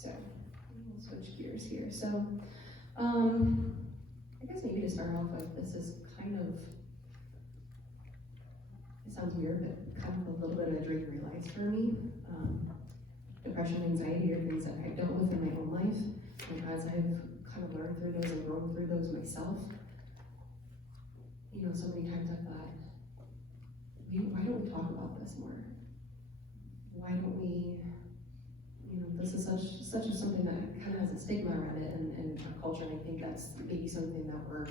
So we'll switch gears here. So I guess maybe to start off with, this is kind of, it sounds weird, but kind of a little bit of a dream realized for me. Depression, anxiety are things that I've dealt with in my own life, and as I've kind of learned through those and grown through those myself, you know, so many times I thought, why don't we talk about this more? Why don't we, you know, this is such a something that kind of has a stigma around it in our culture, and I think that's maybe something that we're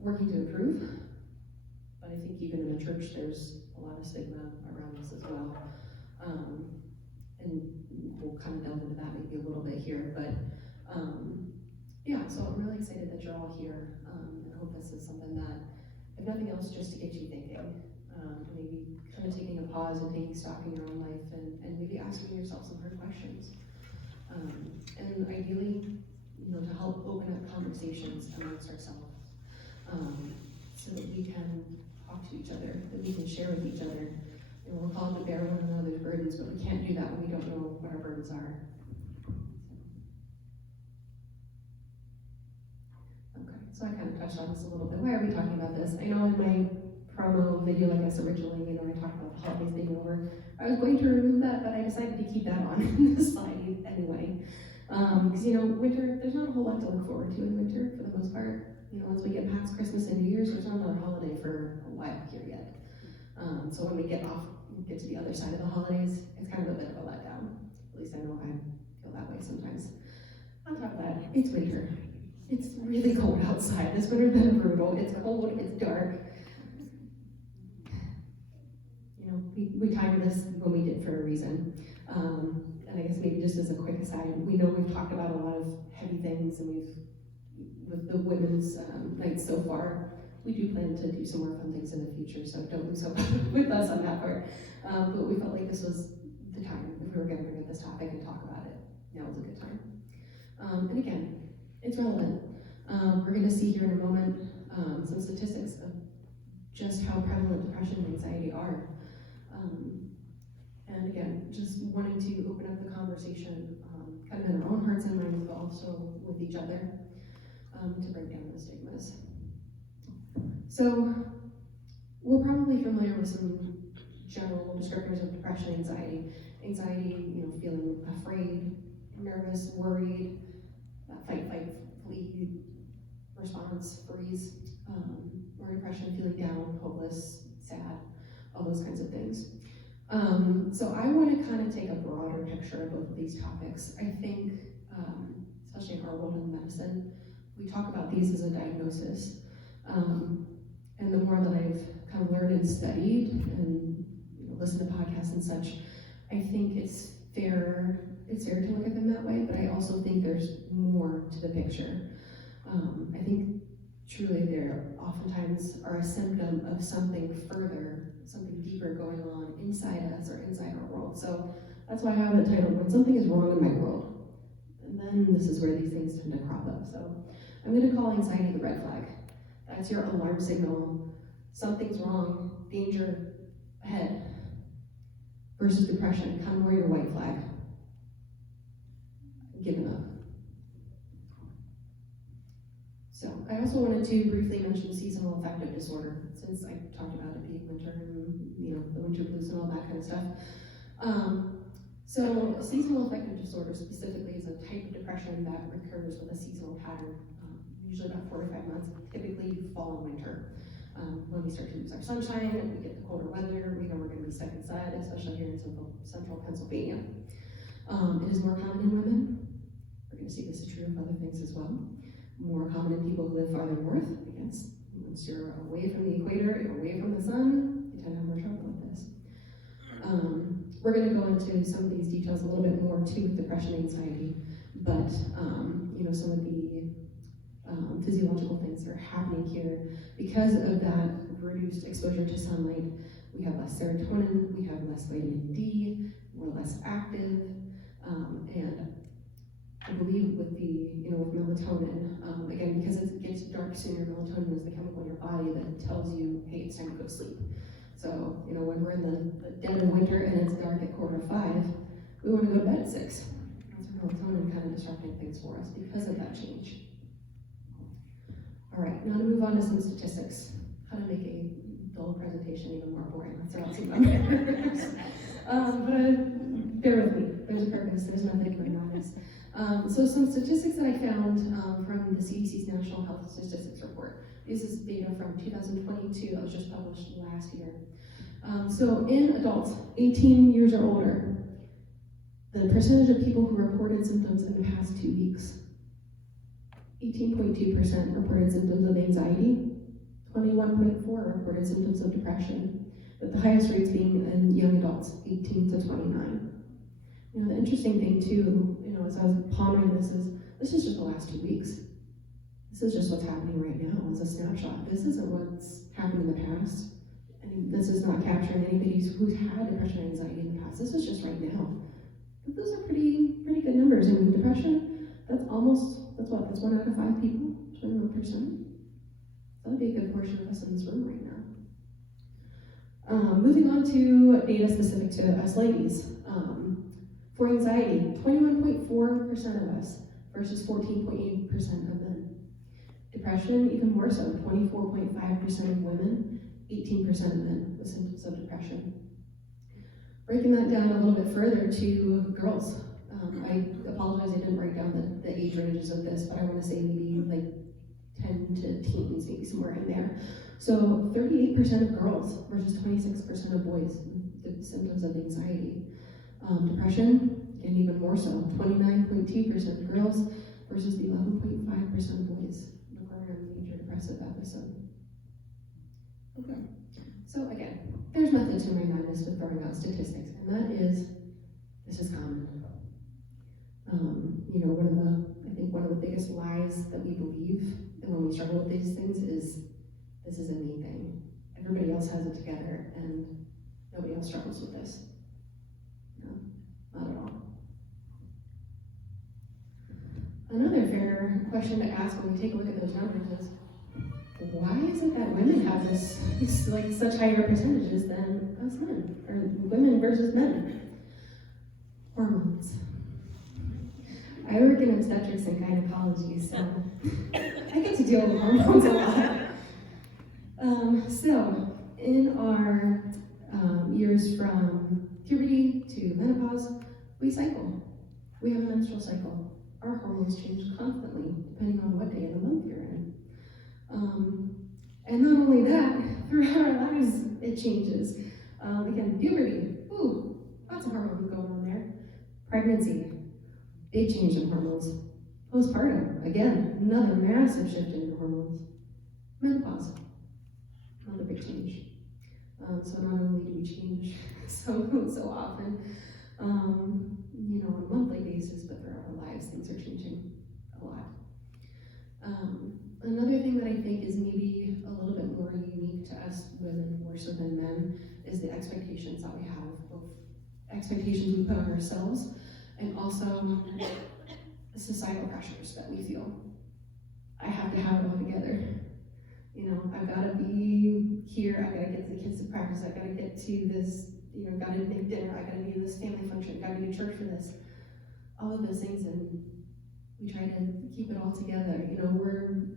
working to improve. But I think even in the church, there's a lot of stigma around this as well. And we'll kind of delve into that maybe a little bit here, but yeah, so I'm really excited that you're all here. And I hope this is something that, if nothing else, just to get you thinking, maybe kind of taking a pause and taking stock in your own life, and maybe asking yourself some hard questions. And ideally, you know, to help open up conversations amongst ourselves, so that we can talk to each other, that we can share with each other. And we're called to bear one another's burdens, but we can't do that when we don't know what our burdens are. Okay, so I kind of touched on this a little bit. Why are we talking about this? I know in my promo video, I guess originally, you know, I talked about the holidays being over. I was going to remove that, but I decided to keep that on this slide anyway. Because, you know, winter, there's not a whole lot to look forward to in winter for the most part. You know, once we get past Christmas and New Year's, there's not another holiday for a while here yet. So when we get to the other side of the holidays, it's kind of a bit of a letdown. At least I know I feel that way sometimes. On top of that, it's winter. It's really cold outside. This winter's been brutal. It's cold, it's dark. You know, we timed this when we did for a reason. And I guess maybe just as a quick aside, we know we've talked about a lot of heavy things, and with the women's nights so far, we do plan to do some more fun things in the future, so don't lose hope with us on that part. But we felt like this was the time, if we were going to bring up this topic and talk about it, now is a good time. And again, it's relevant. We're going to see here in a moment some statistics of just how prevalent depression and anxiety are. And again, just wanting to open up the conversation, kind of in our own hearts and minds, but also with each other, to break down those stigmas. So, we're probably familiar with some general descriptors of depression and anxiety. Anxiety, you know, feeling afraid, nervous, worried, fight, flee, response, freeze, or depression, feeling down, hopeless, sad, all those kinds of things. So I want to kind of take a broader picture of both of these topics. I think, especially in our world in medicine, we talk about these as a diagnosis. And the more that I've kind of learned and studied and, you know, listened to podcasts and such, I think it's fair to look at them that way, but I also think there's more to the picture. I think truly there oftentimes are a symptom of something further, something deeper going on inside us or inside our world. So that's why I have it titled, When Something is Wrong in My World. And then this is where these things tend to crop up. So I'm going to call anxiety the red flag. That's your alarm signal. Something's wrong, danger ahead. Versus depression, kind of where your white flag. Giving up. So I also wanted to briefly mention seasonal affective disorder, since I talked about it being winter and, you know, the winter blues and all that kind of stuff. So seasonal affective disorder specifically is a type of depression that recurs with a seasonal pattern, usually about 4 to 5 months, typically fall and winter. When we start to lose our sunshine and we get the colder weather, we know we're going to be stuck inside, especially here in central Pennsylvania. It is more common in women. We're going to see this is true of other things as well. More common in people who live farther north. Again, once you're away from the equator, you're away from the sun, you tend to have more trouble with this. We're going to go into some of these details a little bit more too with depression and anxiety, but you know, some of the physiological things that are happening here because of that reduced exposure to sunlight. We have less serotonin, we have less vitamin D, we're less active, and I believe with with melatonin, again, because it gets dark sooner, melatonin is the chemical in your body that tells you, hey, it's time to go to sleep. So, when we're in the dead of winter and it's dark at 4:45, we want to go to bed at 6. That's a melatonin kind of disrupting things for us because of that change. All right, now to move on to some statistics. How to make a dull presentation even more boring. Let's throw out some numbers. But bear with me. There's a purpose. There's method in my madness. So some statistics that I found from the CDC's National Health Statistics Report. This is data from 2022 that was just published last year. So in adults 18 years or older, the percentage of people who reported symptoms in the past 2 weeks, 18.2% reported symptoms of anxiety, 21.4% reported symptoms of depression, with the highest rates being in young adults, 18 to 29. The interesting thing too, as I was pondering this is just the last 2 weeks. This is just what's happening right now. It's a snapshot. This isn't what's happened in the past. And this is not capturing anybody who's had depression or anxiety in the past. This is just right now. But those are pretty good numbers. Depression, that's 1 out of 5 people, 21%. That would be a good portion of us in this room right now. Moving on to data specific to us ladies. For anxiety, 21.4% of us versus 14.8% of men. Depression, even more so, 24.5% of women, 18% of men with symptoms of depression. Breaking that down a little bit further to girls. I apologize I didn't break down the age ranges of this, but I want to say maybe like 10 to teens, maybe somewhere in there. So 38% of girls versus 26% of boys with symptoms of anxiety. Depression, and even more so, 29.2% girls versus the 11.5% boys requiring a major depressive episode. Okay, so again, there's method to my madness with throwing out statistics, and that is, this is common. One of the biggest lies that we believe, and when we struggle with these things, is this is a me thing. Everybody else has it together, and nobody else struggles with this. No, not at all. Another fair question to ask when we take a look at those numbers is, why is it that women have this like such higher percentages than us men, or women versus men? Hormones. I work in obstetrics and gynecology, so I get to deal with hormones a lot. So in our years from puberty to menopause, we cycle. We have a menstrual cycle. Our hormones change constantly, depending on what day of the month you're in. And not only that, throughout our lives, it changes. Again, puberty, lots of hormones going on there. Pregnancy, big change in hormones. Postpartum, again, another massive shift in hormones. Menopause, another big change. So not only do we change so often, on a monthly basis, but throughout our lives, things are changing a lot. Another thing that I think is maybe a little bit more unique to us women more so than men is the expectations that we have, both expectations we put on ourselves and also the societal pressures that we feel. I have to have it all together. I've got to be here, I've got to get the kids to practice, I've got to get to this, got to make dinner, I've got to be at this family function, got to be to church for this. All of those things, and we try to keep it all together. We're,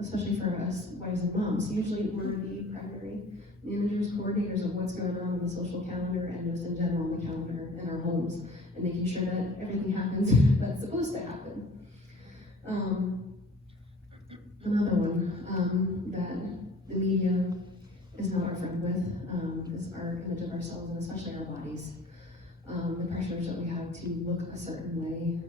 especially for us wives and moms, usually we're the primary managers, coordinators of what's going on the social calendar and just in general on the calendar in our homes, and making sure that everything happens that's supposed to happen. Another one that the media is not our friend with is our image of ourselves, and especially our bodies. The pressures that we have to look a certain way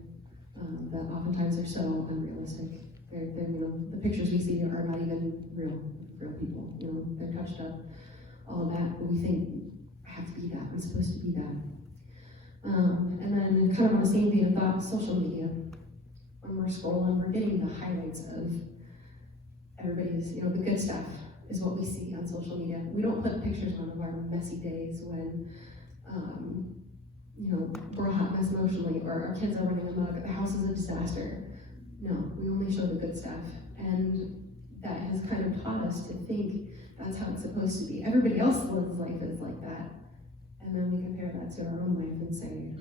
that oftentimes are so unrealistic. The pictures we see are not even real people. They're touched up, all of that, but we think, I have to be that, I'm supposed to be that. And then kind of on the same vein of thought, social media. When we're scrolling, we're getting the highlights of everybody's, the good stuff is what we see on social media. We don't put pictures on of our messy days when, we're a hot mess emotionally, or our kids are running amok, the house is a disaster. No, we only show the good stuff. And that has kind of taught us to think that's how it's supposed to be. Everybody else's life is like that. And then we compare that to our own life and say,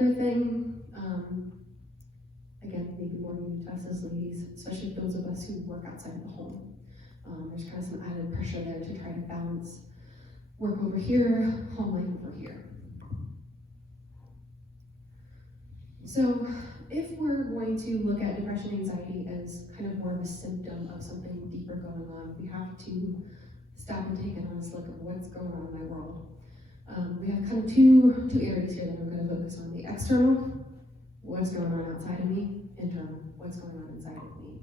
Another thing, again, maybe more unique to us as ladies, especially those of us who work outside of the home. There's kind of some added pressure there to try to balance work over here, home life over here. So if we're going to look at depression, anxiety as kind of more of a symptom of something deeper going on, we have to stop and take an honest look at what's going on in my world. We have kind of two areas here that I'm going to focus on. The external, what's going on outside of me; internal, what's going on inside of me.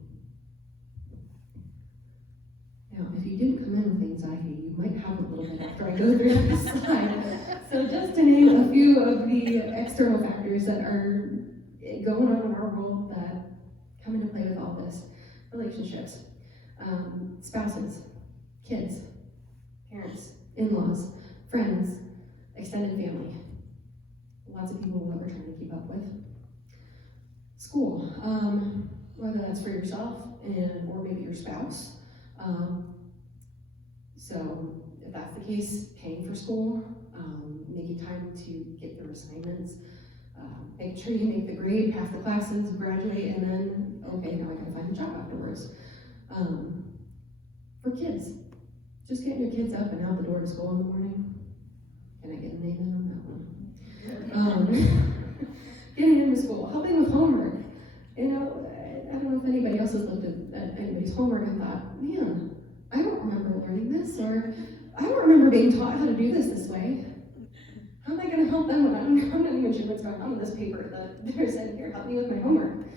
Now, if you didn't come in with anxiety, you might have a little bit after I go through this slide. So just to name a few of the external factors that are going on in our world that come into play with all this: relationships, spouses, kids, parents, in-laws, friends, extended family, lots of people that we're trying to keep up with. School, whether that's for yourself or maybe your spouse. So if that's the case, paying for school, making time to get your assignments, making sure you make the grade, pass the classes, graduate, and then, okay, now I gotta find a job afterwards. For kids, just getting your kids up and out the door to school in the morning. Can I get an amen on that one? Getting them to school, helping with homework. You know, I don't know if anybody else has looked at anybody's homework and thought, man, I don't remember learning this, or I don't remember being taught how to do this way. How am I going to help them when I'm not even sure what's going on with this paper that they're saying, here, help me with my homework.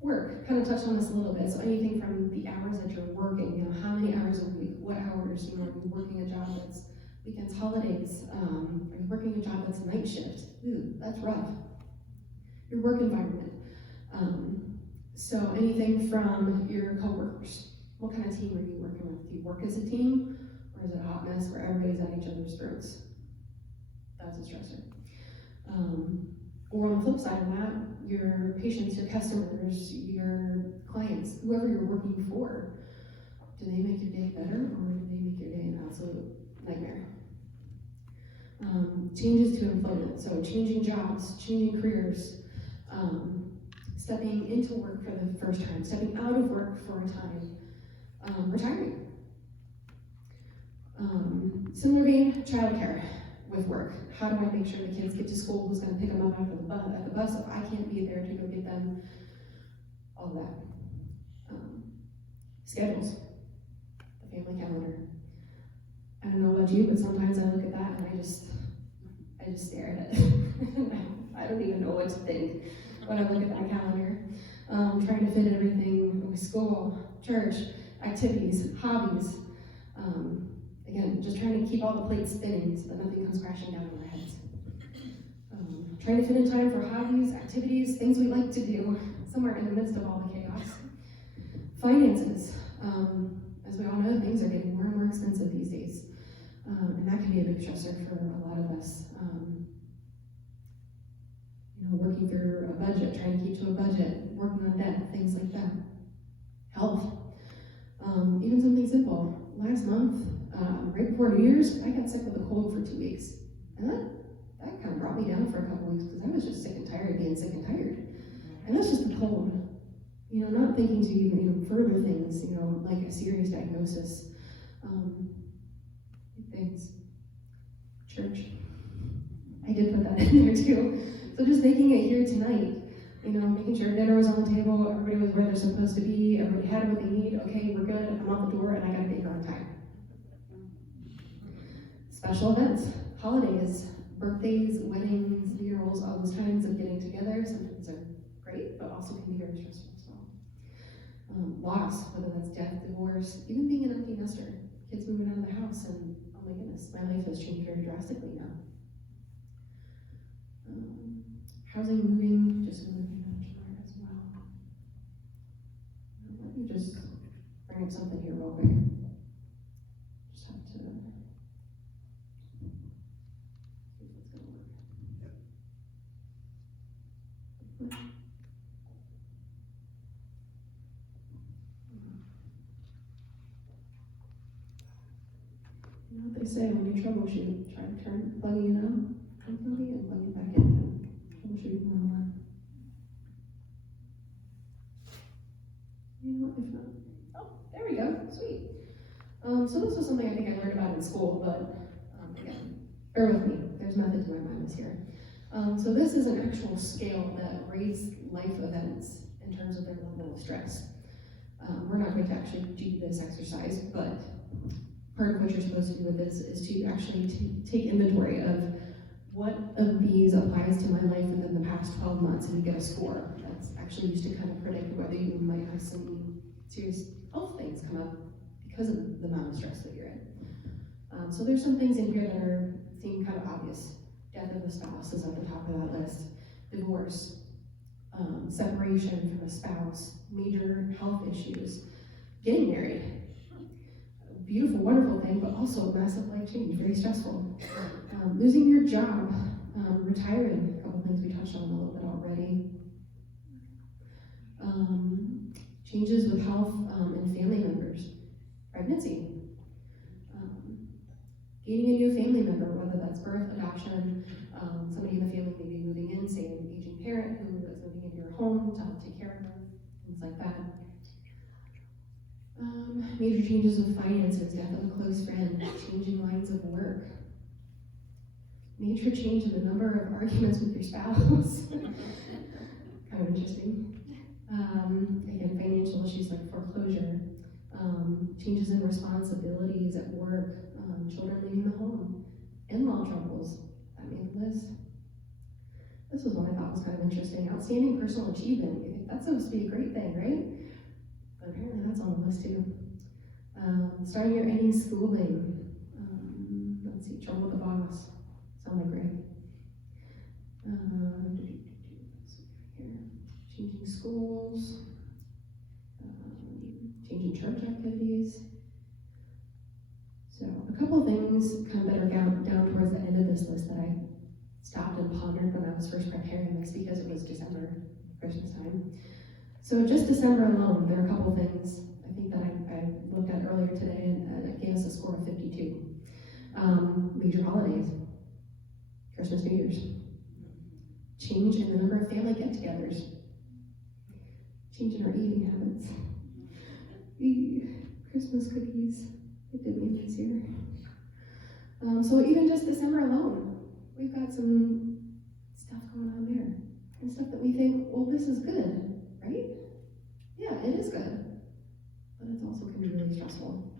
Work, kind of touched on this a little bit. So anything from the hours that you're working, you know, how many hours a week, what hours, you know, are you working a job that's weekends, holidays, are you working a job that's night shift? Ooh, that's rough. Your work environment. So anything from your coworkers. What kind of team are you working with? Do you work as a team, or is it a hot mess where everybody's at each other's throats? That's a stressor. Or on the flip side of that, your patients, your customers, your clients, whoever you're working for, do they make your day better, or do they make your day an absolute nightmare? Changes to employment, so changing jobs, changing careers, stepping into work for the first time, stepping out of work for a time, retiring. Similar vein, childcare with work. How do I make sure the kids get to school? Who's going to pick them up after at the bus if I can't be there to go get them? All of that. Schedules, the family calendar. I don't know about you, but sometimes I look at that and I just stare at it. I don't even know what to think when I look at that calendar. Trying to fit everything with school, church, activities, hobbies. Again, just trying to keep all the plates spinning so that nothing comes crashing down on our heads. Trying to fit in time for hobbies, activities, things we like to do, somewhere in the midst of all the chaos. Finances. As we all know, things are getting more and more expensive these days. And that can be a big stressor for a lot of us. Working through a budget, trying to keep to a budget, working on debt, things like that. Health. Even something simple. Last month, right before New Year's, I got sick with a cold for 2 weeks. And that kind of brought me down for a couple weeks because I was just sick and tired of being sick and tired. And that's just the cold. Not thinking to even, further things, like a serious diagnosis. Things. Church. I did put that in there too. So just making it here tonight, making sure dinner was on the table, everybody was where they're supposed to be, everybody had what they need, okay, we're good, I'm out the door, and I gotta get here on time. Special events, holidays, birthdays, weddings, funerals, all those kinds of getting together, sometimes are great, but also can be very stressful as well. Loss, whether that's death, divorce, even being an empty nester, kids moving out of the house, and oh my goodness, my life has changed very drastically now. Housing, moving, just another thing I mentioned there as well. Let me just bring up something here real quick. Just have to see if it's going to work. You know what they say when you troubleshoot, try plugging it out. Maybe and plug it back in. Troubleshooting one more. You know what, if not, oh, there we go, sweet. So this was something I think I learned about in school, but again, bear with me, there's method to my madness here. So this is an actual scale that rates life events in terms of their level of stress. We're not going to actually do this exercise, but part of what you're supposed to do with this is to actually take inventory of what of these applies to my life within the past 12 months, and you get a score. That's actually used to kind of predict whether you might have some serious health things come up because of the amount of stress that you're in. So there's some things in here that seem kind of obvious. Death of a spouse is at the top of that list. Divorce, separation from a spouse, major health issues, getting married. A beautiful, wonderful thing, but also a massive life change, very stressful. Losing your job, retiring, a couple things we touched on a little bit already. Changes with health and family members. Pregnancy. Gaining a new family member, whether that's birth, adoption, somebody in the family maybe moving in, say an aging parent who is moving into your home to help take care of them, things like that. Major changes with finances, death of a close friend, changing lines of work. Major change in the number of arguments with your spouse. Kind of interesting. Again, financial issues like foreclosure. Changes in responsibilities at work, children leaving the home, in-law troubles. That made the list. This was one I thought was kind of interesting. Outstanding personal achievement. You think that's supposed to be a great thing, right? But apparently that's on the list too. Starting or ending schooling. Let's see, trouble with the boss. Sound like Greg. Changing schools. Changing church activities. So a couple things kind of that are down towards the end of this list that I stopped and pondered when I was first preparing this because it was December, Christmas time. So just December alone, there are a couple things I think that I looked at earlier today and it gave us a score of 52. Major holidays, Christmas, New Year's. Change in the number of family get-togethers. Change in our eating habits. Christmas cookies, it did me this year. So even just December alone, we've got some stuff going on there. And stuff that we think, well, this is good, right? Yeah, it is good. But it also can be really stressful.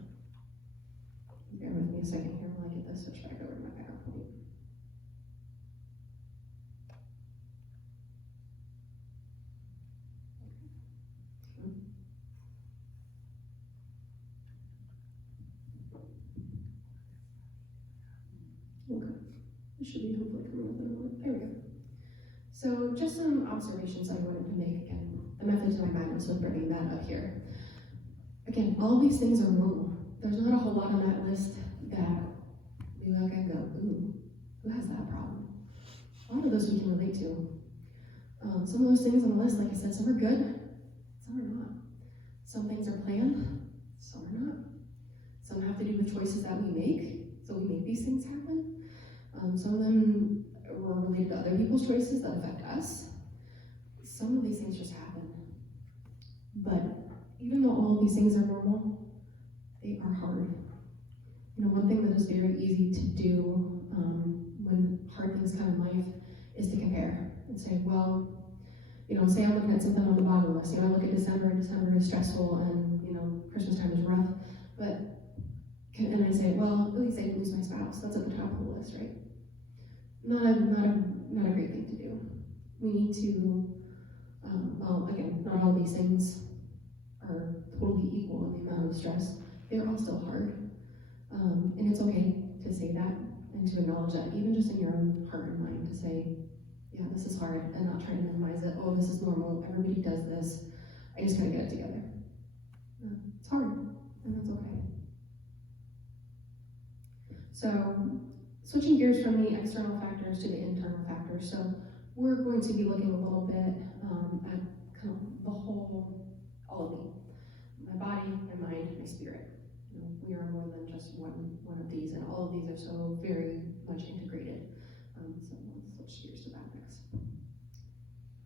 Bear with me a second here while I get this switched back over to my PowerPoint. Okay, this should be hopefully coming up in a moment. There we go. So just some observations I wanted to make again. The method to my madness with bringing that up here. Again, all of these things are normal. There's not a whole lot on that list that we look and go, ooh, who has that problem? A lot of those we can relate to. Some of those things on the list, like I said, some are good, some are not. Some things are planned, some are not. Some have to do with choices that we make, so we make these things happen. Some of them were related to other people's choices that affect us. Some of these things just happen. But even though all of these things are normal, they are hard. You know, one thing that is very easy to do when hard things come in life is to compare and say, well, you know, say I'm looking at something on the bottom of the list. You know, I look at December, and December is stressful, and, you know, Christmas time is rough. And I say, well, at least I didn't lose my spouse. That's at the top of the list, right? Not a great thing to do. We need to, well, again, not all these things are totally equal in the amount of stress. They're all still hard. And it's okay to say that and to acknowledge that, even just in your own heart and mind, to say, yeah, this is hard, and not try to minimize it. Oh, this is normal. Everybody does this. I just gotta get it together. It's hard, and that's okay. So, switching gears from the external factors to the internal factors. So, we're going to be looking a little bit at kind of the whole, all of me. My body, my mind, my spirit. You know, we are more than just one of these, and all of these are so very much integrated. So we'll switch gears to that next.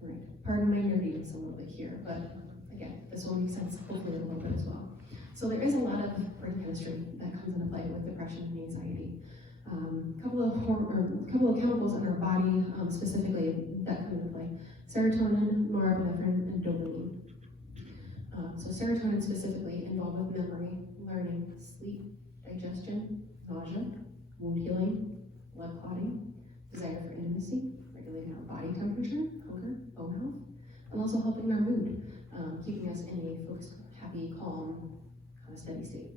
All right, pardon my nerdiness a little bit here, but again, this will make sense hopefully a little bit as well. So there is a lot of brain chemistry that comes into play with depression and anxiety. A couple of chemicals in our body, specifically that come into play: serotonin, norepinephrine, and dopamine. So serotonin specifically involved with memory, learning, sleep, digestion, nausea, wound healing, blood clotting, desire for intimacy, regulating our body temperature, hunger, bone health, and also helping our mood, keeping us in a focused, happy, calm, kind of steady state.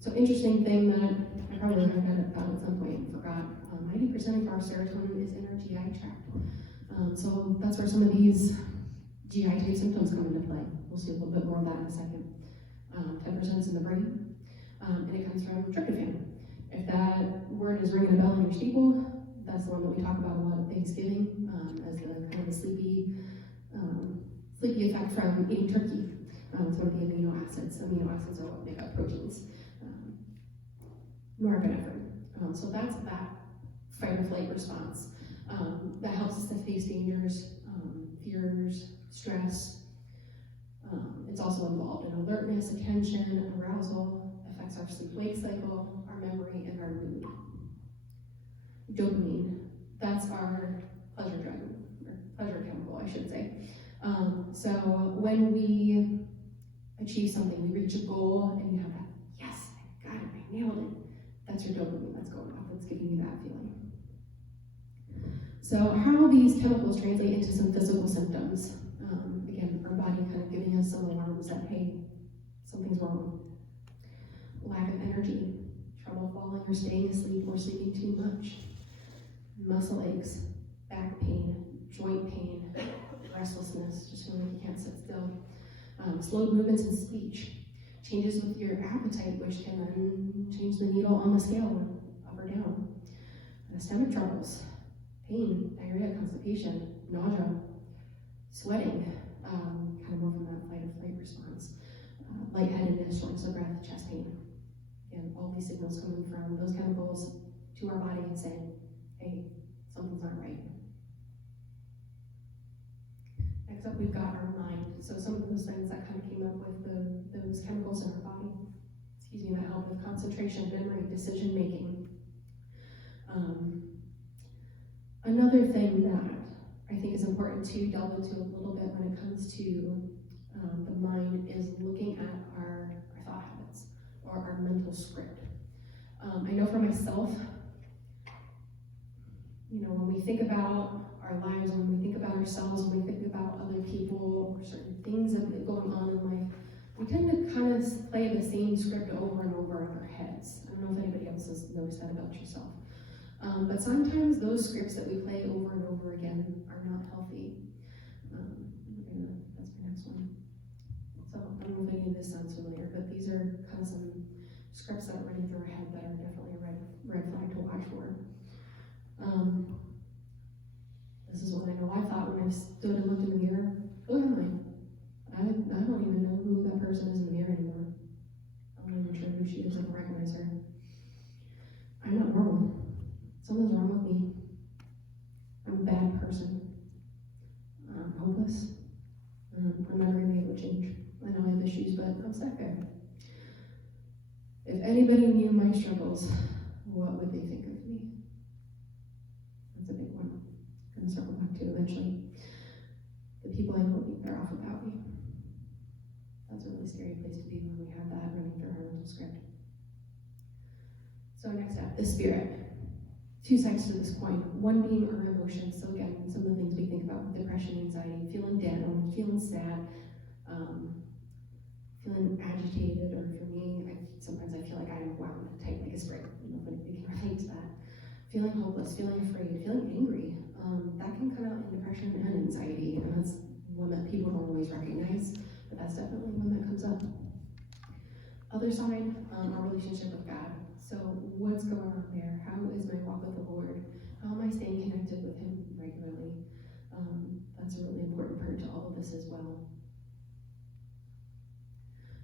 So interesting thing that I probably read about at some point and forgot, 90% of our serotonin is in our GI tract. So that's where some of these GI type symptoms come into play. We'll see a little bit more of that in a second. 10% is in the brain, and it comes from tryptophan. If that word is ringing a bell in your steeple, that's the one that we talk about a lot at Thanksgiving, as the kind of the sleepy effect from eating turkey. It's one of the amino acids. Amino acids are what make up proteins. Norepinephrine. So that's that fight or flight response that helps us to face dangers, fears, stress. It's also involved in alertness, attention, arousal, affects our sleep-wake cycle, our memory, and our mood. Dopamine, that's our pleasure drug, or pleasure chemical, I should say. So when we achieve something, we reach a goal, and you have that, yes, I got it, I nailed it. That's your dopamine that's going off, that's giving you that feeling. So how these chemicals translate into some physical symptoms. Again, our body kind of giving us some alarms that, hey, something's wrong. Lack of energy, trouble falling or staying asleep or sleeping too much, muscle aches, back pain, joint pain, restlessness, just feeling like you can't sit still, slowed movements in speech, changes with your appetite, which can then change the needle on the scale, up or down, stomach troubles, pain, diarrhea, constipation, nausea, sweating, kind of more from that fight or flight response, lightheadedness, shortness of breath, chest pain. Again, all these signals coming from those chemicals to our body and saying, hey, something's not right. Next up, we've got our mind. So some of those things that kind of came up with those chemicals in our body, that help with concentration, memory, decision making. Another thing that I think is important to delve into a little bit when it comes to the mind is looking at our thought habits or our mental script. I know for myself, when we think about our lives, when we think about ourselves, when we think about other people or certain things that are going on in life, we tend to kind of play the same script over and over in our heads. I don't know if anybody else has noticed that about yourself. But sometimes those scripts that we play over and over again are not healthy. That's my next one. So I don't know if any of this sounds familiar, but these are kind of some scripts that are running through our head that are definitely a red flag to watch for. This is what I know I thought when I stood and looked in the mirror. Who am I? I don't even know who that person is in the mirror anymore. I'm not even sure who she is. I don't recognize her. I'm not normal. Something's wrong with me. I'm a bad person. I'm hopeless. I'm never going to be able to change. I know I have issues, but I'm stuck there. If anybody knew my struggles, what would they think of me? That's a big one. I'm going to circle back to eventually. The people I know think they're off about me. That's a really scary place to be when we have that running through our mental script. So next up, the spirit. Two sides to this coin. One being our emotions. So again, some of the things we think about with depression, anxiety, feeling down, feeling sad, feeling agitated, or for me, sometimes I feel like I'm wound tight like a spring. I don't know if anybody can relate to that. Feeling hopeless, feeling afraid, feeling angry. That can come out in depression and anxiety, and that's one that people don't always recognize, but that's definitely one that comes up. Other side, our relationship with God. So what's going on there? How is my walk with the Lord? How am I staying connected with Him regularly? That's a really important part to all of this as well.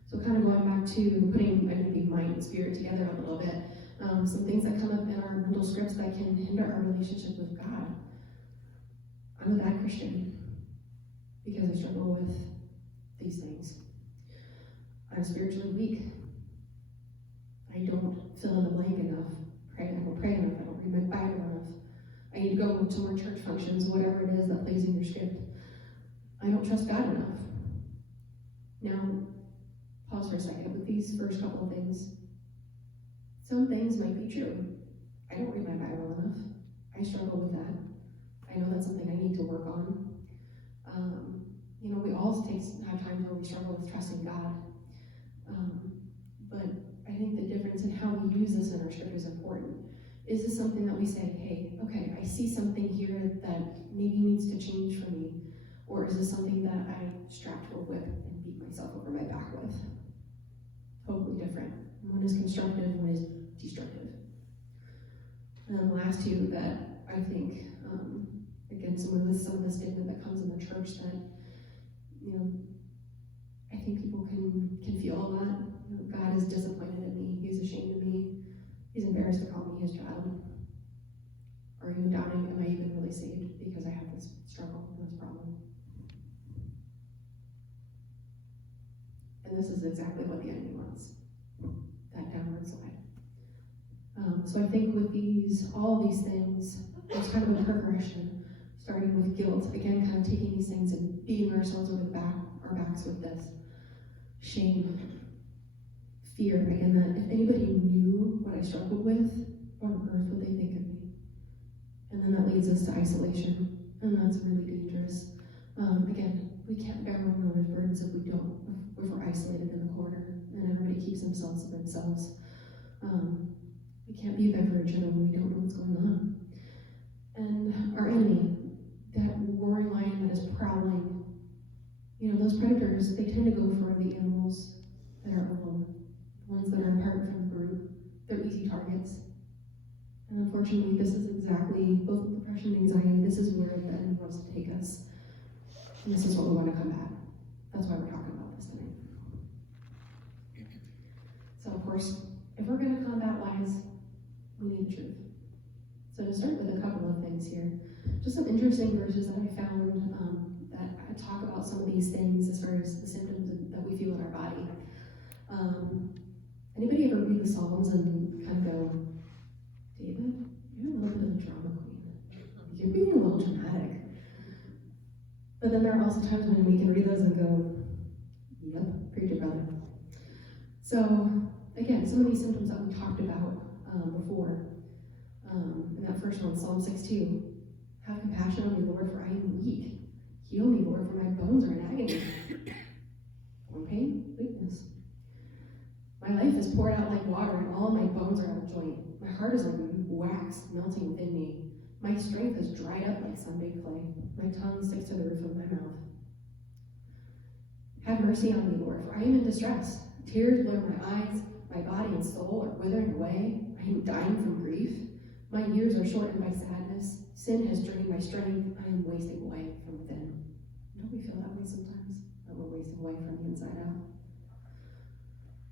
So kind of going back to putting maybe mind and spirit together a little bit, some things that come up in our mental scripts that can hinder our relationship with God. I'm a bad Christian because I struggle with these things. I'm spiritually weak. I don't fill in the blank enough. I don't pray enough. I don't read my Bible enough. I need to go to more church functions, whatever it is that plays in your script. I don't trust God enough. Now, pause for a second with these first couple of things. Some things might be true. I don't read my Bible enough. I struggle with that. I know that's something I need to work on. We all have times where we struggle with trusting God. But I think the difference in how we use this in our scripture is important. Is this something that we say, hey, okay, I see something here that maybe needs to change for me? Or is this something that I strap to a whip and beat myself over my back with? Totally different. One is constructive, one is destructive. And then the last two that I think, again, some of the stigma that comes in the church that, I think people can feel that. God is disappointed in me. He's ashamed of me. He's embarrassed to call me his child. Or even doubting, am I even really saved because I have this struggle and this problem? And this is exactly what the enemy wants, that downward slide. So I think with all these things, it's kind of a progression, starting with guilt, again, kind of taking these things and beating ourselves over our backs with this. Shame, fear, again, that if anybody knew what I struggled with, what on earth would they think of me? And then that leads us to isolation, and that's really dangerous. Again, we can't bear one another's burdens if we're isolated in the corner, and everybody keeps themselves to themselves. We can't be there for each other when we don't know what's going on. And our enemy, that roaring lion that is prowling, those predators, they tend to go for the animals that are alone, the ones that are apart from the group. They're easy targets. And unfortunately, this is exactly, both with depression and anxiety, this is where the enemy wants to take us. And this is what we want to combat. That's why we're talking about this tonight. So of course, if we're going to combat lies, we need the truth. So to start with a couple of things here, just some interesting verses that I found that talk about some of these things as far as the symptoms that we feel in our body. Anybody ever read the Psalms and kind of go, David, you're a little bit of a drama queen. You're being a little dramatic. But then there are also times when we can read those and go, yep, preacher brother. So again, some of these symptoms that we talked about before. In that first one, Psalm 6:2, have compassion on me, Lord, for I am weak. Heal me, Lord, for my bones are in agony. One pain, weakness. My life is poured out like water, and all my bones are out of joint. My heart is like wax melting within me. My strength is dried up like sun-baked clay. My tongue sticks to the roof of my mouth. Have mercy on me, Lord, for I am in distress. Tears blur my eyes. My body and soul are withering away. I am dying from grief. My years are shortened by sadness. Sin has drained my strength. I am wasting away from within. Don't we feel that way sometimes? That we're wasting away from the inside out?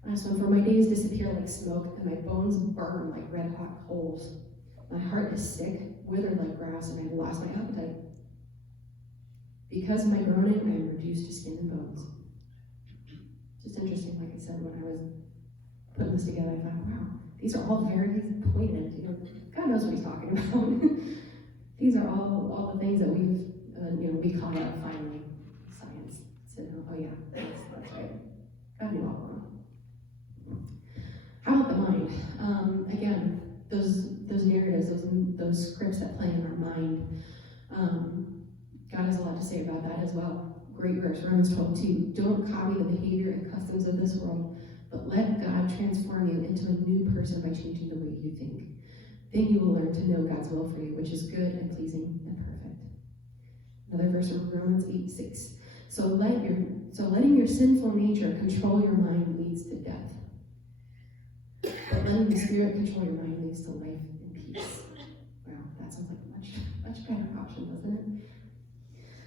Last one, for my days disappear like smoke, and my bones burn like red-hot coals. My heart is sick, withered like grass, and I have lost my appetite. Because of my groaning, I am reduced to skin and bones. Just interesting, like I said, when I was putting this together, I thought, wow, these are all very poignant. God knows what he's talking about. These are all the things that we caught up finally. Science said, oh yeah, that's right. God knew all along. How about the mind? Again, those narratives, those scripts that play in our mind. God has a lot to say about that as well. Great verse, Romans 12:2. Don't copy the behavior and customs of this world, but let God transform you into a new person by changing the way you think. Then you will learn to know God's will for you, which is good and pleasing and perfect. Another verse from Romans 8:6. So letting your sinful nature control your mind leads to death. But letting the Spirit control your mind leads to life and peace. Wow, that sounds like a much better option, doesn't it?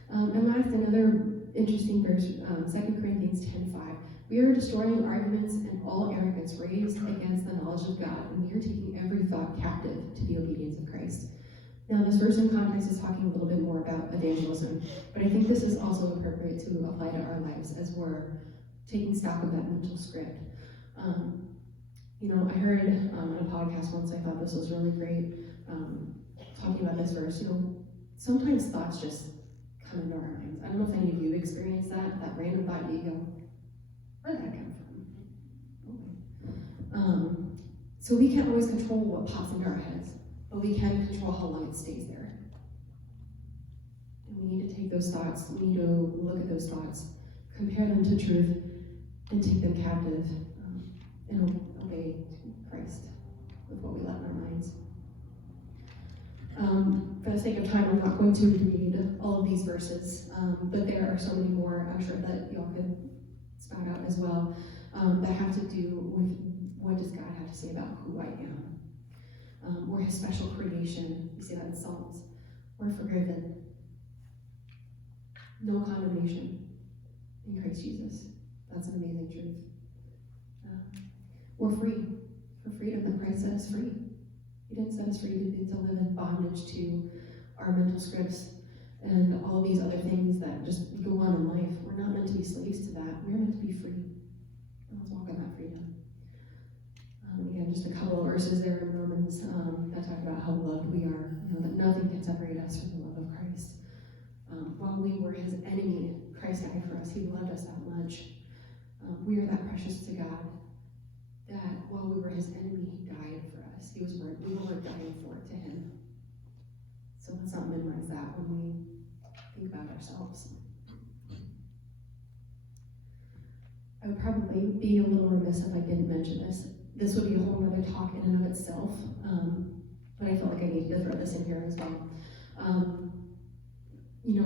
And last, another interesting verse, 2 Corinthians 10:5. We are destroying arguments and all arrogance raised against the knowledge knowledge of God, and we are taking every thought captive to the obedience of Christ. Now, this verse in context is talking a little bit more about evangelism, but I think this is also appropriate to apply to our lives as we're taking stock of that mental script. I heard on a podcast once, I thought this was really great, talking about this verse. Sometimes thoughts just come into our minds. I don't know if any of you experienced that random thought you go, where did that come from? So we can't always control what pops into our heads, but we can control how long it stays there. And we need to take those thoughts, we need to look at those thoughts, compare them to truth, and take them captive, and obey Christ with what we let in our minds. For the sake of time, I'm not going to read all of these verses, but there are so many more, I'm sure that y'all could spout out as well, that have to do with what does God have to say about who I am. We're his special creation. We see that in Psalms. We're forgiven. No condemnation in Christ Jesus. That's an amazing truth. We're free. For freedom that Christ set us free. He didn't set us free to live in bondage to our mental scripts and all these other things that just go on in life. We're not meant to be slaves to that. We're meant to be free. And let's walk in that freedom. Again, just a couple of verses there in Romans that talk about how loved we are, that nothing can separate us from the love of Christ. While we were his enemy, Christ died for us. He loved us that much. We are that precious to God that while we were his enemy, he died for us. We were dying for it to him. So let's not minimize that when we think about ourselves. I would probably be a little remiss if I didn't mention this. This would be a whole other talk in and of itself, but I felt like I needed to throw this in here as well.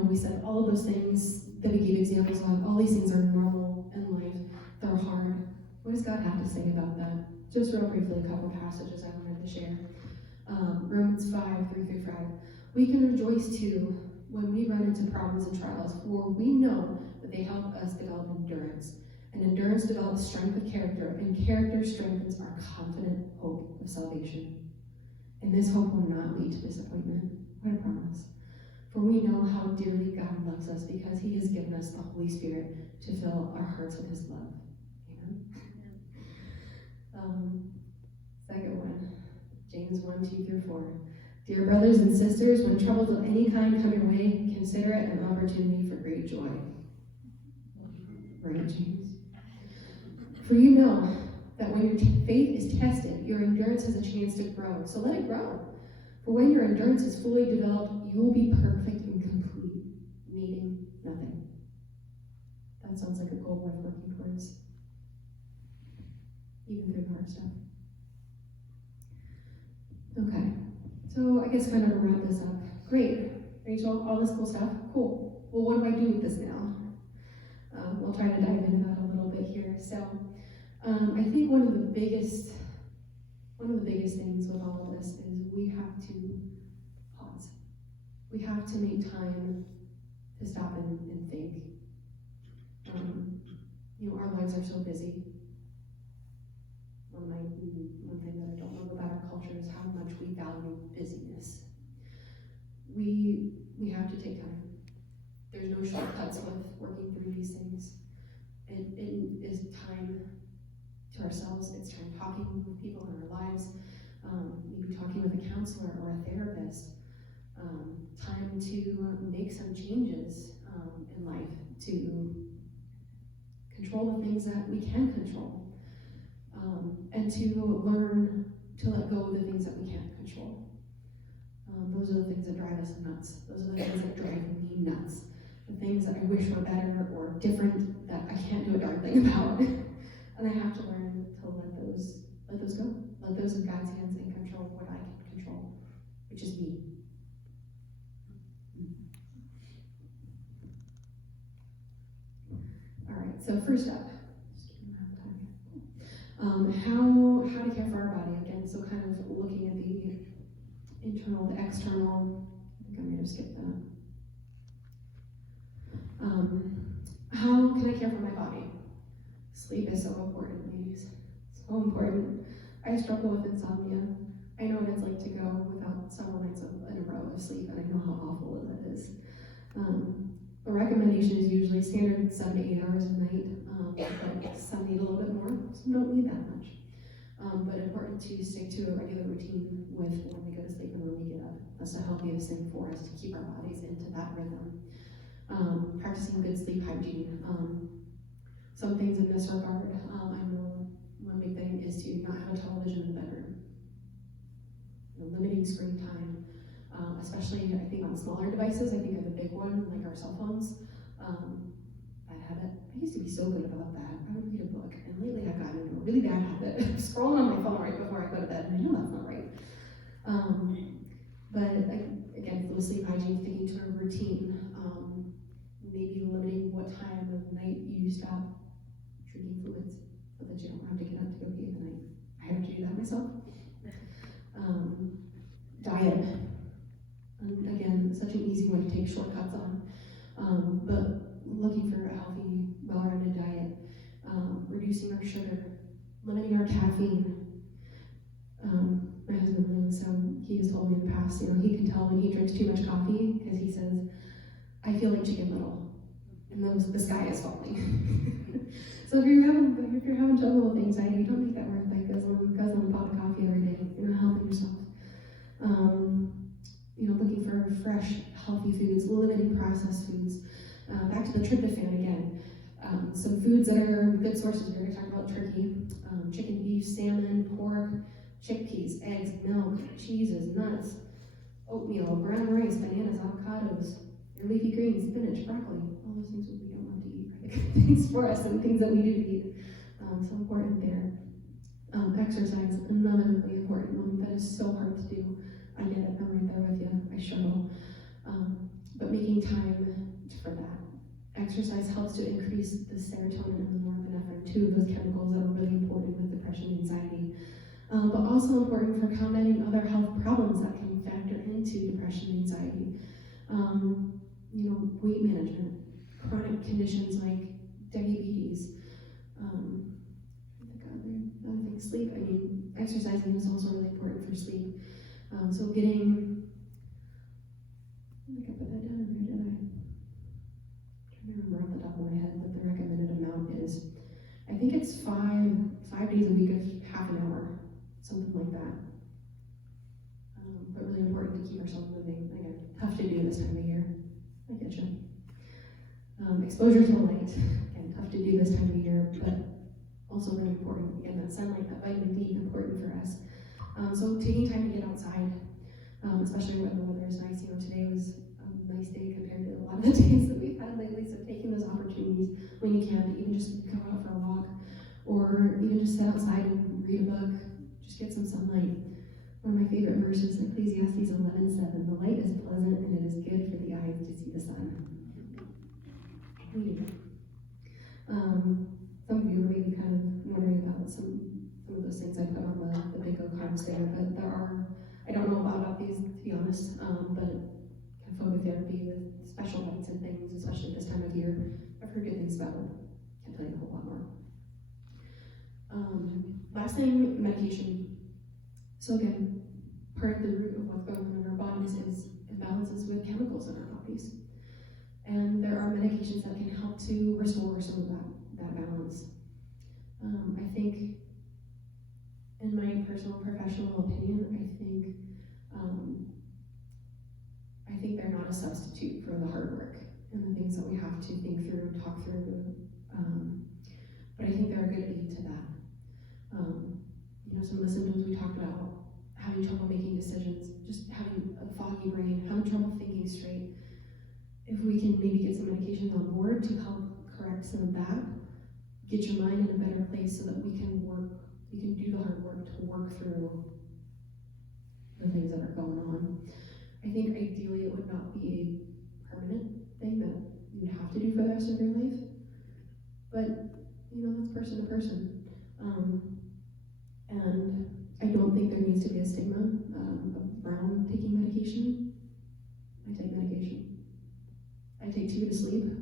We said all of those things that we gave examples of, all these things are normal in life, they're hard. What does God have to say about that? Just real briefly, a couple passages I wanted to share. Romans 5:3-5. We can rejoice too when we run into problems and trials, for we know that they help us develop endurance. And endurance develops strength of character, and character strengthens our confident hope of salvation. And this hope will not lead to disappointment. What a promise. For we know how dearly God loves us because he has given us the Holy Spirit to fill our hearts with his love. Amen. Second one, James 1:2-4. Dear brothers and sisters, when troubles of any kind come your way, consider it an opportunity for great joy. Right, James? For you know that when your faith is tested, your endurance has a chance to grow. So let it grow. For when your endurance is fully developed, you will be perfect and complete, needing nothing. That sounds like a goal worth working towards, even through the hard stuff. Okay, so I guess kind of to wrap this up. Great, Rachel, all this cool stuff. Cool. Well, what do I do with this now? We'll try to dive into that a little bit here. So, I think one of the biggest things with all of this is we have to pause. We have to make time to stop and think. Our lives are so busy. One thing that I don't love about our culture is how much we value busyness. We have to take time. There's no shortcuts with working through these things. It is time to ourselves. It's time talking with people in our lives, maybe talking with a counselor or a therapist. Time to make some changes in life to control the things that we can control, and to learn to let go of the things that we can't control. Those are the things that drive us nuts. Those are the things that drive me nuts. The things that I wish were better or different that I can't do a darn thing about. And I have to learn to let those go. Let those in God's hands and control what I can control, which is me. All right, so first up, how to care for our body again. So kind of looking at the internal, the external. I think I'm going to skip that. How can I care for my body? Sleep is so important, ladies. So important. I struggle with insomnia. I know what it's like to go without several nights in a row of sleep, and I know how awful that is. A recommendation is usually standard 7 to 8 hours a night, but some need a little bit more, some don't need that much. But important to stick to a regular routine with when we go to sleep and when we get up. That's the healthiest thing for us to keep our bodies into that rhythm. Practicing good sleep hygiene. Some things in this regard, I know one big thing is to not have a television in the bedroom. Limiting screen time, especially I think on smaller devices. I think of the big one, like our cell phones. Bad habit. I used to be so good about that. I would read a book, and lately I've gotten into a really bad habit of scrolling on my phone right before I go to bed, and I know that's not right. But again, little sleep hygiene, sticking to a routine, maybe limiting what time of night you stop drinking fluids so that you don't have to get up to go pee in the night. I have to do that myself. Diet. Again, such an easy one to take shortcuts on, but looking for a healthy, well-rounded diet, reducing our sugar, limiting our caffeine. My husband Lou, so he has told me in the past, he can tell when he drinks too much coffee because he says, I feel like Chicken Little, and the sky is falling. So if you're having trouble with anxiety, don't make that work by guzzling a pot of coffee every day. You're not helping yourself. Looking for fresh, healthy foods, limiting processed foods. Back to the tryptophan again. Some foods that are good sources. We're going to talk about turkey, chicken, beef, salmon, pork, chickpeas, eggs, milk, cheeses, nuts, oatmeal, brown rice, bananas, avocados, your leafy greens, spinach, broccoli. All those things we don't want to eat are the good things for us and things that we do eat. So important there. Exercise, another really important one that is so hard to do. I get it, I'm right there with you, I struggle. But making time for that. Exercise helps to increase the serotonin and the norepinephrine, two of those chemicals that are really important with depression and anxiety. But also important for combating other health problems that can factor into depression and anxiety. Weight management, chronic conditions like diabetes, other things, sleep. Exercising is also really important for sleep. So getting, I think I put that down in there, did I? I'm trying to remember off the top of my head what the recommended amount is. I think it's 5 days a week of half an hour, something like that. But really important to keep ourselves moving. Again, tough to do this time of year. I get you. Exposure to light. Again, tough to do this time of year, but also really important. Again, that sunlight, that vitamin D, important for us. So taking time to get outside, especially when the weather is nice. Today was a nice day compared to a lot of the days that we've had lately. So taking those opportunities when you can, even just go out for a walk, or even just sit outside and read a book, just get some sunlight. One of my favorite verses, Ecclesiastes 11:7. The light is pleasant and it is good for the eyes to see the sun. Some of you are maybe kind of wondering about some of those things I put on the big cards there, but there are, I don't know about these to be honest, but phototherapy with special lights and things, especially this time of year, I've heard good things about it. Can't tell you a whole lot more. Last thing, medication. So again, part of the root of what's going on in our bodies is imbalances with chemicals in our bodies. And there are medications that can help to restore some of that balance. I think, in my personal professional opinion, I think they're not a substitute for the hard work and the things that we have to think through and talk through. But I think they're a good aid to that. Some of the symptoms we talked about, having trouble making decisions, just having a foggy brain, having trouble thinking straight. If we can maybe get some medications on board to help correct some of that, get your mind in a better place so that we can do the hard work to work through the things that are going on. I think ideally it would not be a permanent thing that you would have to do for the rest of your life, but that's person to person. And I don't think there needs to be a stigma around taking medication. I take medication. I take 2 to sleep.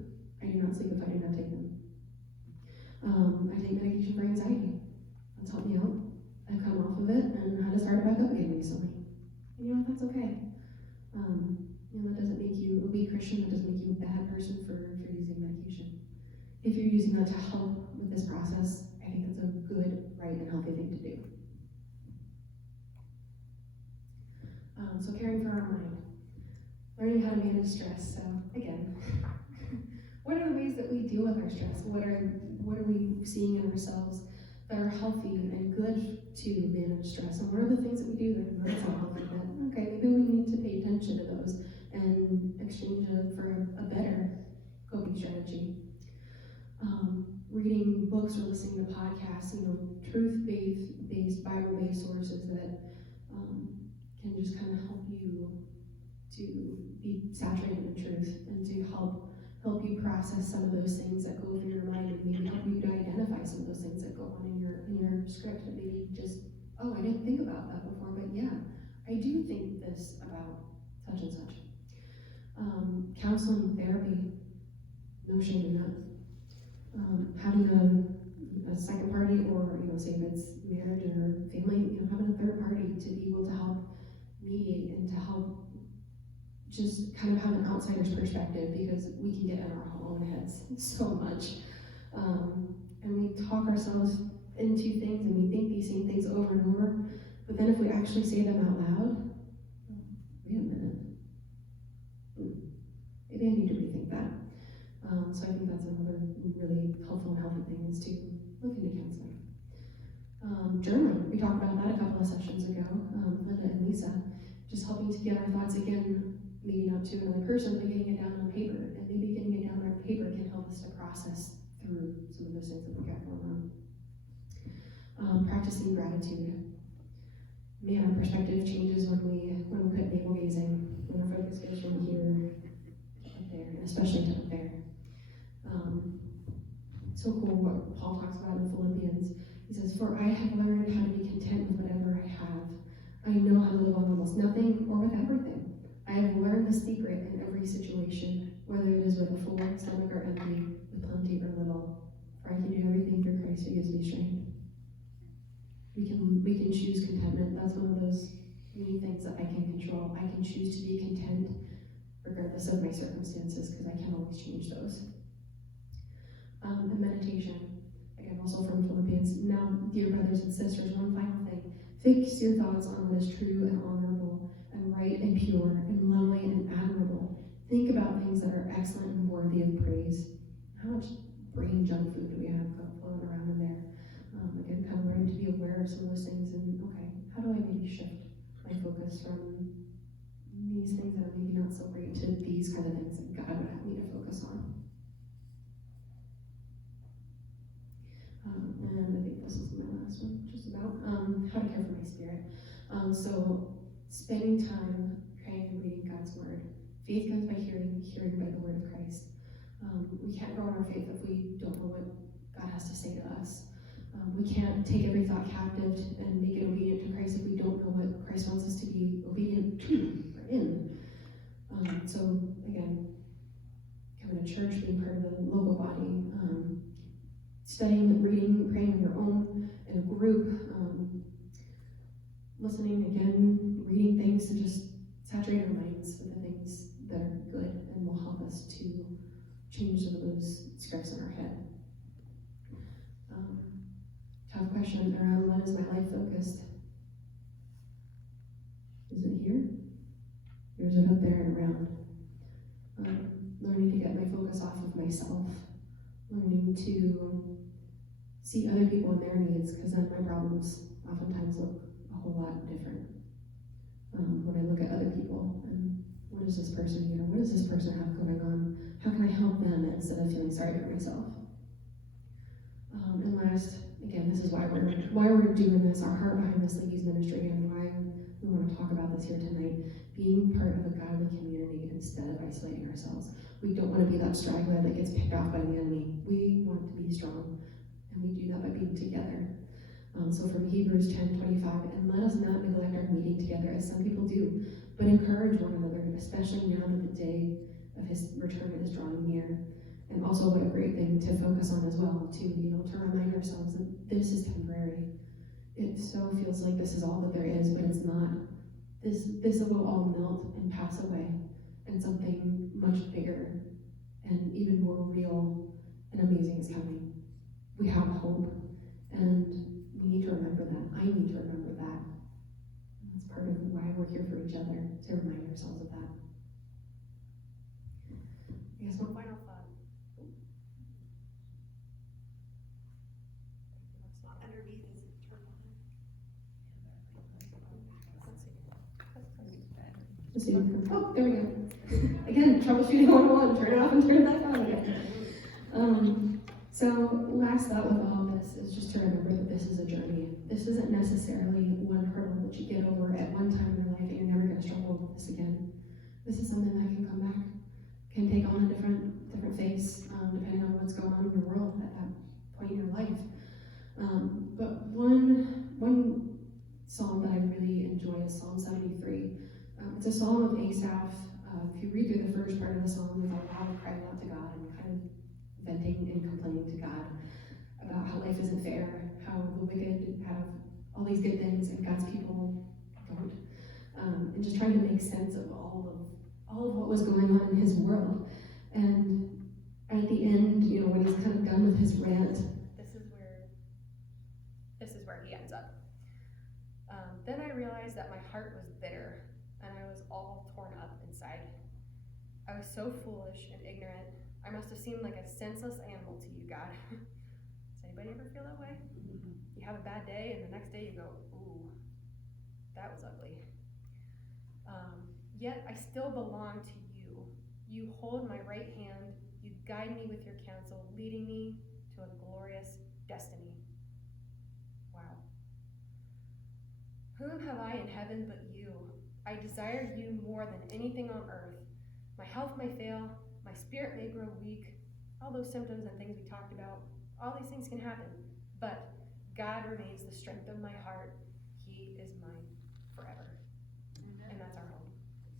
I do not sleep if I do not take them. I take medication for anxiety. That's helped me out. I've come off Christian, that doesn't make you a bad person for using medication. If you're using that to help with this process, I think that's a good, right, and healthy thing to do. So caring for our mind, learning how to manage stress. So again, what are the ways that we deal with our stress? What are we seeing in ourselves that are healthy and good to manage stress? And what are the things that we do that are not so healthy? That, okay, maybe we need to pay attention to those and exchange them for a better coping strategy. Reading books or listening to podcasts, truth-based, Bible-based sources that can just kind of help you to be saturated in truth and to help you process some of those things that go through your mind, and maybe help you to identify some of those things that go on in your script that maybe just, oh, I didn't think about that before, but yeah, I do think this about such and such. Counseling, therapy, no shame in that. Having a second party, or say if it's marriage or family, having a third party to be able to help mediate and to help just kind of have an outsider's perspective, because we can get in our own heads so much. And we talk ourselves into things, and we think these same things over and over, but then if we actually say them out loud, wait a minute, maybe I need to rethink that. So I think that's another really helpful and healthy thing, is to look into counseling. Journaling, we talked about that a couple of sessions ago, Linda and Lisa, just helping to get our thoughts again, maybe not to another person, but getting it down on paper. And maybe getting it down on paper can help us to process through some of those things that we got going on. Practicing gratitude. Man, our perspective changes when we quit navel gazing, when our focus goes from here up there, and especially to up there. So cool what Paul talks about in Philippians. He says, "For I have learned how to be content with whatever I have. I know how to live on almost nothing or with everything. I have learned the secret in every situation, whether it is with a full stomach or empty, with plenty or little. For I can do everything through Christ who gives me strength." We can choose contentment. That's one of those many things that I can control. I can choose to be content regardless of my circumstances, because I can always change those. And meditation, again, also from Philippians. Now, dear brothers and sisters, one final thing. Fix your thoughts on what is true and honorable and right and pure and lovely and admirable. Think about things that are excellent and worthy of praise. How much brain junk food do we have floating around in there? Again, kind of learning to be aware of some of those things, and okay, how do I maybe shift my focus from these things that are maybe not so great to these kind of things that God would have me to focus on? And I think this is my last one, just about how to care for my spirit. So spending time praying and reading God's word. Faith comes by hearing, hearing by the word of Christ. We can't grow in our faith if we don't know what God has to say to us. We can't take every thought captive and make it obedient to Christ if we don't know what Christ wants us to be obedient to or in. So again, coming to church, being part of the local body, studying, reading, praying on your own, in a group, listening again, reading things to just saturate our minds with the things that are good and will help us to change some of those scripts in our head. Tough question around what is my life focused? Is it here? Or is it up there and around? Learning to get my focus off of myself. Learning to see other people and their needs, because then my problems oftentimes look a whole lot different. When I look at other people and what does this person need, or what does this person have going on? How can I help them instead of feeling sorry for myself? And last, again, this is why we're doing this, our heart behind this ladies ministry, and why we want to talk about this here tonight. Being part of a godly community instead of isolating ourselves. We don't want to be that straggler that gets picked off by the enemy. We want to be strong, and we do that by being together. So from Hebrews 10:25, and let us not neglect our meeting together as some people do, but encourage one another, especially now that the day of his return is drawing near. And also, what a great thing to focus on as well, to remind ourselves that this is temporary. It so feels like this is all that there is, but it's not. This will all melt and pass away, and something much bigger and even more real and amazing is coming. We have hope, and we need to remember that. I need to remember that. That's part of why we're here for each other, to remind ourselves of that. I guess one final thought. Underneath is turn on. Let's see. Oh, there we go. Again, troubleshooting 101, turn it off and turn it back on again. So last thought with all this is just to remember that this is a journey. This isn't necessarily one hurdle that you get over at one time in your life and you're never going to struggle with this again. This is something that can come back, can take on a different face, depending on what's going on in your world at that point in your life. But one psalm that I really enjoy is Psalm 73. It's a psalm of Asaph. If you read through the first part of the psalm, it's a lot of crying out to God and kind of venting and complaining to God about how life isn't fair, how the wicked have all these good things and God's people don't, and just trying to make sense of all of what was going on in his world. And at the end, when he's kind of done with his rant, this is where he ends up. Then I realized that my heart was bitter and I was all torn up inside. I was so foolish and ignorant. I must have seemed like a senseless animal to you, God. Does anybody ever feel that way? You have a bad day and the next day you go, ooh, that was ugly. Yet I still belong to you. You hold my right hand. You guide me with your counsel, leading me to a glorious destiny. Wow. Whom have I in heaven but you? I desire you more than anything on earth. My health may fail, my spirit may grow weak, all those symptoms and things we talked about, all these things can happen, but God remains the strength of my heart. He is mine forever. And that's our hope.